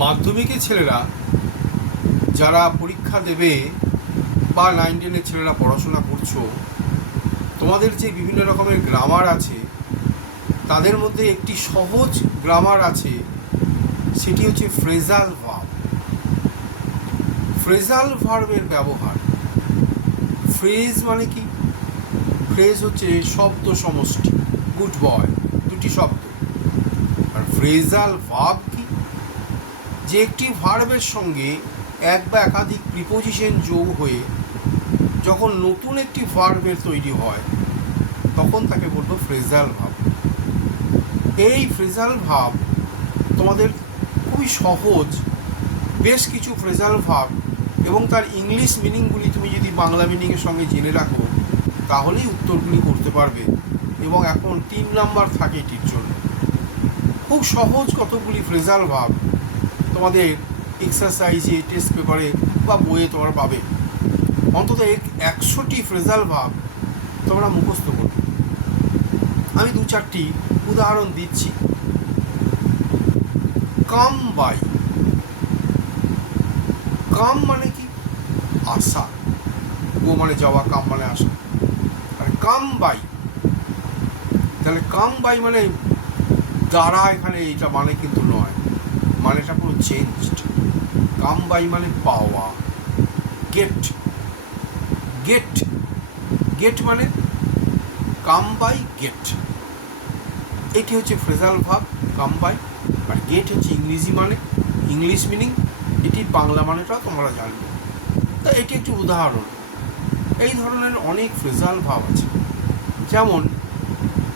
মাধ্যমিকের ছেলেরা যারা পরীক্ষা দেবে বা 9-10-এর ছেলেরা পড়াশোনা করছো, তোমাদের যে বিভিন্ন রকমের গ্রামার আছে তাদের মধ্যে একটি সহজ গ্রামার আছে, সেটি হচ্ছে ফ্রেজাল ভার্ব। ফ্রেজাল ভার্বের ব্যবহার। ফ্রেজ মানে কি? ফ্রেজ হচ্ছে শব্দ সমষ্টি, গুড বয়, দুটি শব্দ। আর ফ্রেজাল ভার্ব কি? যে একটি ভার্বের সঙ্গে এক বা একাধিক প্রিপোজিশন যোগ হয়ে যখন নতুন একটি ভার্বের তৈরি হয় তখন তাকে বলবো ফ্রেজাল ভার্ব। এই ফ্রেজাল ভার্ব তোমাদের খুবই সহজ। বেশ কিছু ফ্রেজাল ভার্ব এবং তার ইংলিশ মিনিংগুলি তুমি যদি বাংলা মিনিংয়ের সঙ্গে জেনে রাখো তাহলেই উত্তরগুলি করতে পারবে। এবং এখন 3 নাম্বার থাকে এটির জন্য। খুব সহজ কতগুলি ফ্রেজাল ভার্ব তোমাদের এক্সারসাইজে, টেস্ট পেপারে বা বইয়ে তোমরা পাবে। অন্তত 100টি ফ্রেজাল ভার্ব তোমরা মুখস্থ করবে। আমি 2-4টি উদাহরণ দিচ্ছি। কাম বাই। কাম মানে কি? আসা। গো মানে যাওয়া, কাম মানে আসা। আর কাম বাই, তাহলে কাম বাই মানে দ্বারা, এখানে এটা মানে কিন্তু নয়, মানেটা পুরো চেঞ্জড। কাম বাই মানে পাওয়া। গেট। গেট। গেট মানে কাম বাই গেট। এটি হচ্ছে ফ্রেজাল ভার্ব কাম বাই। আর গেট হচ্ছে ইংরেজি মানে, ইংলিশ মিনিং। এটির বাংলা মানেটাও তোমরা জানবে। তা এটি একটি উদাহরণ। এই ধরনের অনেক ফ্রেজাল ভার্ব আছে। যেমন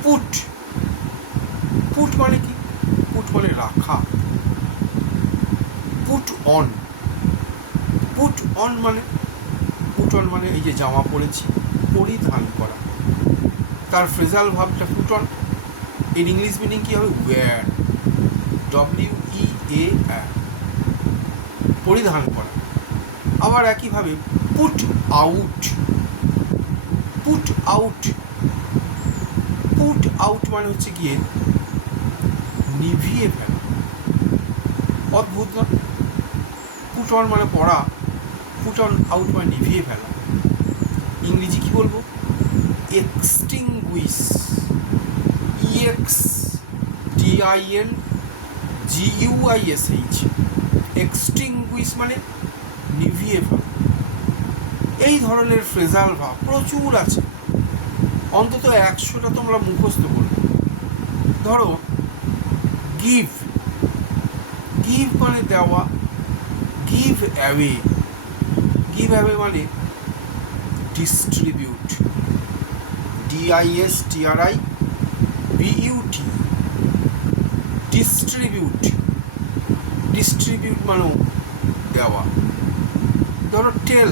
পুট। পুট মানে কি? পুট মানে রাখা। Put on. পুট অন মানে, পুট অন মানে এই যে জামা পরেছি, পরিধান করা। তার ফ্রেজাল ভার্বটা পুট অন। এর ইংলিশ মিনিং কি হবে? ওয়্যার। WEAR, পরিধান করা। আবার একইভাবে put out. Put out. Put out মানে হচ্ছে গিয়ে নিভিয়ে ফেলা। অদ্ভুত না? পুট অন মানে পড়া, পুট অন আউট মানে নিভিয়ে ফেলা। ইংরেজি কি বলবো? এক্সটিংগুইশ। EXTINGUISH। এক্সটিংগুইশ মানে নিভিয়ে ফেলা। এই ধরনের ফ্রেজাল ভার্ব প্রচুর আছে। অন্তত 100টা তোমরা মুখস্থ করবে। ধরো গিভ। গিভ মানে দেওয়া। Give away. গিভ অ্যাওয়ে মানে ডিস্ট্রিবিউট। DISTRIBUT। ডিস্ট্রিবিউট। ডিস্ট্রিবিউট মানে দেওয়া। ধরো টেল।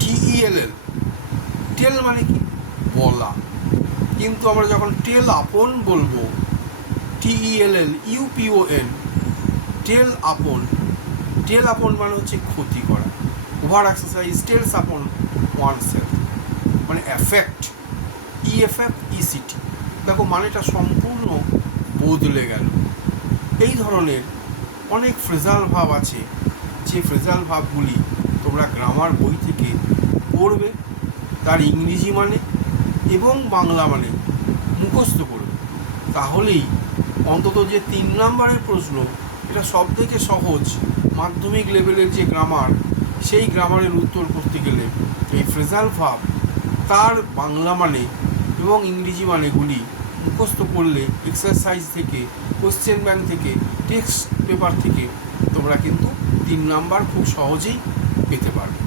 TELL। টেল মানে কি? বলা। কিন্তু আমরা যখন টেল আপন বলবো, TELLUPON, টেল আপন। টেল আপন মানে হচ্ছে ক্ষতি করা। ওভার এক্সারসাইজ টেলস আপন ওয়ানসেলফ মানে এফেক্ট। EFFECT। দেখো মানেটা সম্পূর্ণ বদলে গেল। এই ধরনের অনেক ফ্রেজাল ভার্ব আছে, যে ফ্রেজাল ভার্বগুলি তোমরা গ্রামার বই থেকে পড়বে, তার ইংরেজি মানে এবং বাংলা মানে মুখস্থ করবে। তাহলেই অন্তত যে 3 নাম্বারের প্রশ্ন, এটা সব থেকে সহজ মাধ্যমিক লেভেলের যে গ্রামার, সেই গ্রামারের উত্তর করতে গেলে এই ফ্রেজাল ভার্ব তার বাংলা মানে এবং ইংরেজি মানেগুলি মুখস্থ করলে এক্সারসাইজ থেকে, কোশ্চেন ব্যাংক থেকে, টেক্সট পেপার থেকে তোমরা কিন্তু 3 নাম্বার খুব সহজেই পেতে পারবে।